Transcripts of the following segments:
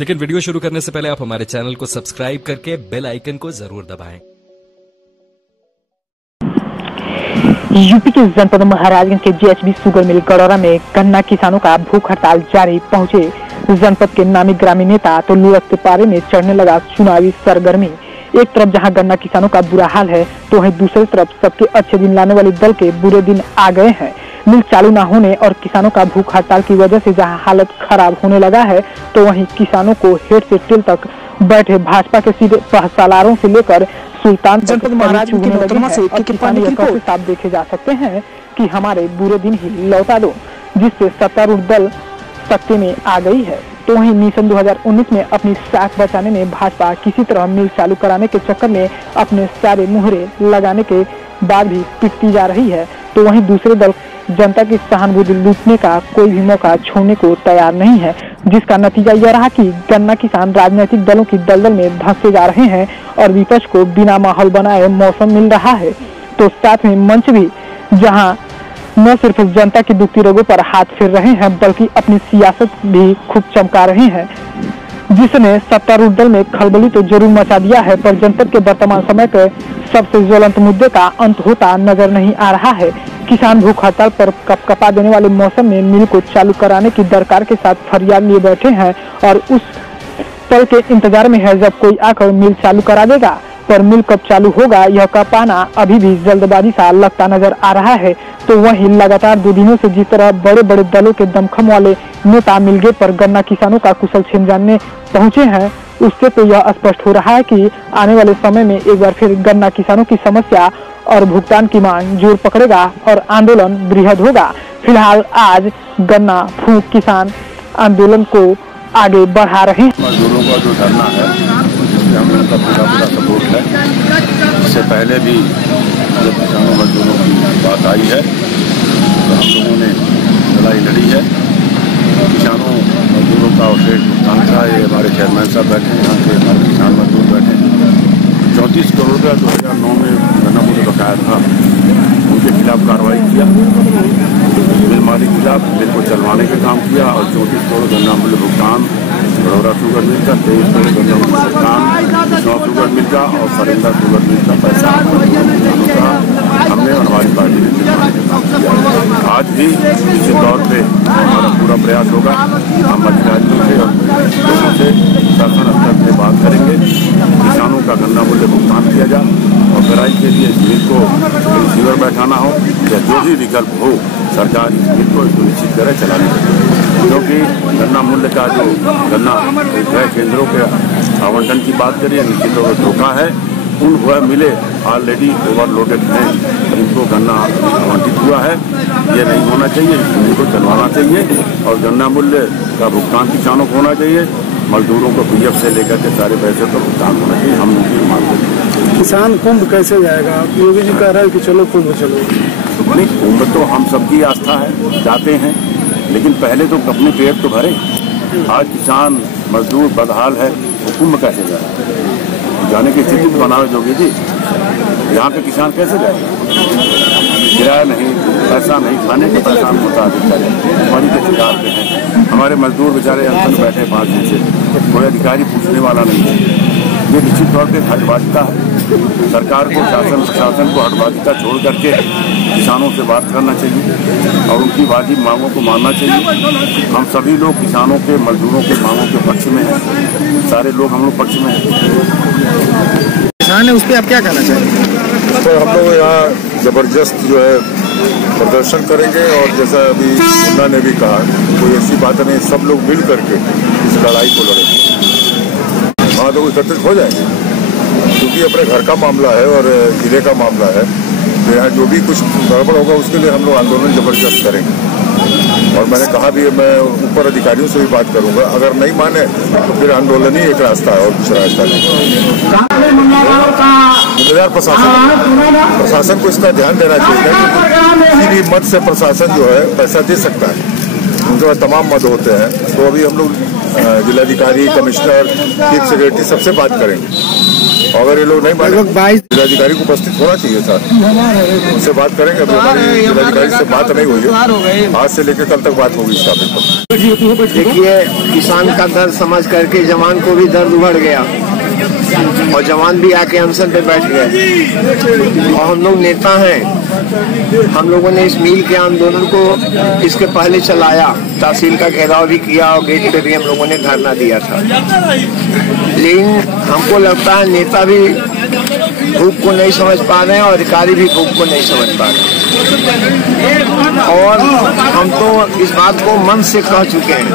लेकिन वीडियो शुरू करने से पहले आप हमारे चैनल को सब्सक्राइब करके बेल आइकन को जरूर दबाएं। यूपी के जनपद महाराजगंज के जीएचबी शुगर मिल गड़ौरा में गन्ना किसानों का भूख हड़ताल जारी। पहुंचे जनपद के नामी ग्रामीण नेता तो लुढ़कते पारे में चढ़ने लगा चुनावी सरगर्मी। एक तरफ जहां गन्ना किसानों का बुरा हाल है तो वहीं दूसरी तरफ सबके अच्छे दिन लाने वाले दल के बुरे दिन आ गए हैं। मिल चालू न होने और किसानों का भूख हड़ताल की वजह से जहां हालत खराब होने लगा है तो वहीं किसानों को हेड से टेल तक बैठे भाजपा के सीधे पहसालारों से लेकर सुल्तान जनपद महाराजगंज के साफ देखे जा सकते हैं कि हमारे बुरे दिन ही लौटा दो, जिससे सत्तारूढ़ दल सत्ते में आ गई है। तो वहीं मिशन 2019 में अपनी साख बचाने में भाजपा किसी तरह मिल चालू कराने के चक्कर में अपने सारे मुहरे लगाने के बाद भी पिटती जा रही है, तो वहीं दूसरे दल जनता की सहानुभूति लूटने का कोई भी मौका छोड़ने को तैयार नहीं है, जिसका नतीजा यह रहा कि गन्ना किसान राजनीतिक दलों की दलदल में धंसते जा रहे हैं और विपक्ष को बिना माहौल बनाए मौसम मिल रहा है। तो साथ में मंच भी जहां न सिर्फ जनता की दुखती रोगों पर हाथ फेर रहे हैं बल्कि अपनी सियासत भी खूब चमका रहे हैं, जिसने सत्तारूढ़ दल में खलबली तो जरूर मचा दिया है, पर जनपद के वर्तमान समय के सबसे ज्वलंत मुद्दे का अंत होता नजर नहीं आ रहा है। किसान भूख हड़ताल पर कपकपा देने वाले मौसम में मिल को चालू कराने की दरकार के साथ फरियाद लिए बैठे हैं और उस पल के इंतजार में है जब कोई आकर मिल चालू करा देगा, पर मिल कब चालू होगा यह का पाना अभी भी जल्दबाजी सा लगता नजर आ रहा है। तो वहीं लगातार 2 दिनों से जिस तरह बड़े बड़े दलों के दमखम वाले नेता मिलगे पर गन्ना किसानों का कुशल क्षेम जानने पहुंचे हैं, उससे तो यह स्पष्ट हो रहा है कि आने वाले समय में एक बार फिर गन्ना किसानों की समस्या और भुगतान की मांग जोर पकड़ेगा और आंदोलन बृहद होगा। फिलहाल आज गन्ना फूंक किसान आंदोलन को आगे बढ़ा रहे हैं। मजदूरों का जो धरना है हम लोग का पूरा सपोर्ट है। इससे पहले भी जब किसानों मजदूरों की बात आई है तो हम लोगों ने लड़ाई लड़ी है। किसानों मजदूरों का अवशेष भुगतान था, ये हमारे चेयरमैन साहब बैठे हैं, यहाँ के हमारे किसान मजदूर बैठे हैं। 34 करोड़ का 2009 में गन्ना मूल्य बकाया था, उनके खिलाफ कार्रवाई किया, मिल मालिक के खिलाफ मिल को चलवाने का काम किया और 34 करोड़ गन्ना मूल्य भुगतान गड़ौरा शुगर मिल का, 23 करोड़ गन्ना मूल्य भुगतान नौ शुगर मिल का और फरिंदा शुगर मिल का पैसा हमने और हमारी पार्टी ने चलवाने का काम किया। आज भी इसी तौर पर हमारा पूरा प्रयास होगा। हम अधिकारियों से और लोगों से शासन स्तर से बात करेंगे, किसानों का गन्ना मूल्य भुगतान किया जाए और गराई के लिए मिल को रिसीवर बैठाना हो या जो भी विकल्प हो सरकार इस मिल को सुनिश्चित करे चलाने के, क्योंकि गन्ना मूल्य का जो गन्ना क्रय केंद्रों के आवंटन की बात करिए निश्चित तौर पर धोखा है। उन वह मिले ऑलरेडी ओवरलोडेड हैं, इनको गन्ना आवंटित हुआ है, ये नहीं होना चाहिए, इनको चलवाना चाहिए और गन्ना मूल्य का भुगतान किसानों को होना चाहिए। मजदूरों को पीएफ से लेकर के सारे पैसे का भुगतान होना चाहिए। हम उनकी मांग करते हैं। किसान कुंभ कैसे जाएगा? योगी जी कह रहे हैं कि चलो कुंभ चलो। नहीं, कुंभ तो हम सबकी आस्था है, जाते हैं, लेकिन पहले तो अपने पेट तो भरे। आज किसान मजदूर बदहाल है, वो कुंभ कैसे जाए? जाने की स्थिति बनावे जोगी जी, यहाँ पे किसान कैसे जाए? किराया नहीं, पैसा नहीं, खाने का पैसा होता है, पानी के शिकार पे हैं। हमारे मजदूर बेचारे अंदर बैठे 5 दिन से, कोई अधिकारी पूछने वाला नहीं है। ये निश्चित तौर पर हटबाजिता है। सरकार को, शासन प्रशासन को हटबाजिता छोड़ करके किसानों से बात करना चाहिए और उनकी वाजिब मांगों को मानना चाहिए। हम सभी लोग किसानों के, मजदूरों के मांगों के पक्ष में हैं, सारे लोग हम लोग पक्ष में हैं। किसान है, उस पर आप क्या कहना चाहेंगे? तो हम लोग यहाँ जबरदस्त जो है प्रदर्शन करेंगे और जैसा अभी मुन्ना ने भी कहा, कोई ऐसी बात नहीं, सब लोग मिल करके इस लड़ाई को लड़ेंगे। हाँ, तो एकत्रित हो जाएंगे क्योंकि अपने घर का मामला है और जिले का मामला है, तो यहाँ जो भी कुछ गड़बड़ होगा उसके लिए हम लोग आंदोलन जबरदस्त करेंगे। और मैंने कहा भी मैं ऊपर अधिकारियों से भी बात करूंगा, अगर नहीं माने तो फिर आंदोलन ही एक रास्ता है और दूसरा रास्ता नहीं। जिम्मेदार प्रशासन को इसका ध्यान देना चाहिए कि किसी भी मद से प्रशासन जो है पैसा दे सकता है, उनके पास तमाम मद होते हैं। तो अभी हम लोग जिलाधिकारी, कमिश्नर, चीफ सेक्रेटरी सबसे बात करेंगे अगर ये लोग नहीं माने, जिलाधिकारी को उपस्थित होना चाहिए था, उनसे बात करेंगे। अभी हमारी जिलाधिकारी से बात नहीं हुई है, आज से लेकर कल तक बात होगी इस टॉपिक पर। देखिए, किसान का दर्द समझ करके जवान को भी दर्द उभर गया और जवान भी आके अनशन पे बैठ गए। और हम लोग नेता हैं, हम लोगों ने इस मील के आंदोलन को इसके पहले चलाया, तहसील का घेराव भी किया और गेट पे भी हम लोगों ने धरना दिया था। लेकिन हमको लगता है नेता भी भूख को नहीं समझ पा रहे हैं और अधिकारी भी भूख को नहीं समझ पा रहे। और हम तो इस बात को मन से कह चुके हैं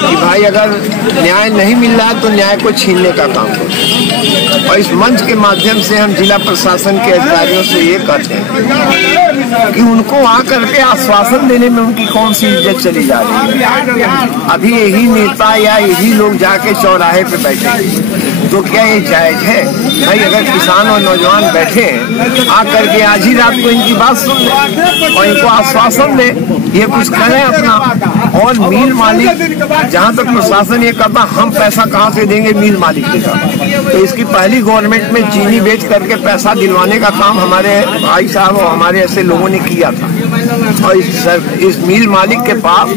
कि भाई अगर न्याय नहीं मिल रहा है तो न्याय को छीनने का काम करो। और इस मंच के माध्यम से हम जिला प्रशासन के अधिकारियों से ये कहते हैं कि उनको आकर के आश्वासन देने में उनकी कौन सी इज्जत चली जा रही है। अभी यही नेता या यही लोग जाके चौराहे पे बैठे तो क्या ये जायज है? भाई अगर किसान और नौजवान बैठे हैं, आकर के आज ही रात को इनकी बात सुन ले और इनको आश्वासन दे, ये कुछ करें अपना। और मिल मालिक, जहाँ तक प्रशासन ये कहता हम पैसा कहाँ से देंगे, मिल मालिक देगा। तो इसकी पहली गवर्नमेंट में चीनी बेच करके पैसा दिलवाने का काम हमारे भाई साहब और हमारे ऐसे लोगों ने किया था। और इस मिल मालिक के पास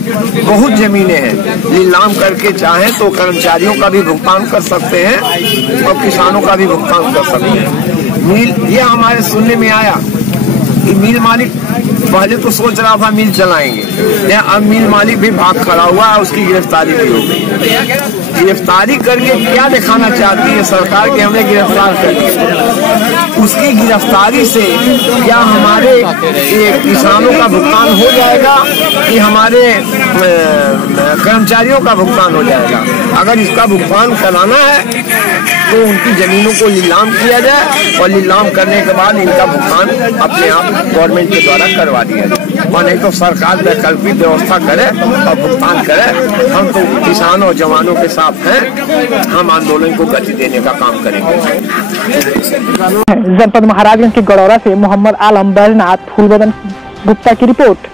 बहुत जमीनें हैं, नीलाम करके चाहे तो कर्मचारियों का भी भुगतान कर सकते हैं और किसानों का भी भुगतान कर सकते हैं। मिल, ये हमारे सुनने में आया कि मिल मालिक पहले तो सोच रहा था मिल चलाएंगे, अब मिल मालिक भी भाग खड़ा हुआ है, उसकी गिरफ्तारी भी हो गई। गिरफ्तारी करके क्या दिखाना चाहती है सरकार कि हमने गिरफ्तार कर दिया? उसकी गिरफ्तारी से क्या हमारे किसानों का भुगतान हो जाएगा कि हमारे कर्मचारियों का भुगतान हो जाएगा? अगर इसका भुगतान कराना है तो उनकी जमीनों को नीलाम किया जाए और नीलाम करने के बाद इनका भुगतान अपने आप गवर्नमेंट के द्वारा करवा दिया जाए, और नहीं तो सरकार वैकल्पिक व्यवस्था करे और भुगतान करे। हम तो किसान और जवानों के साथ हैं, हम आंदोलन को गति देने का काम करेंगे। जनपद महाराजगंज के गड़ौरा से मोहम्मद आलम बैजनाथ फूलबदन गुप्ता की रिपोर्ट।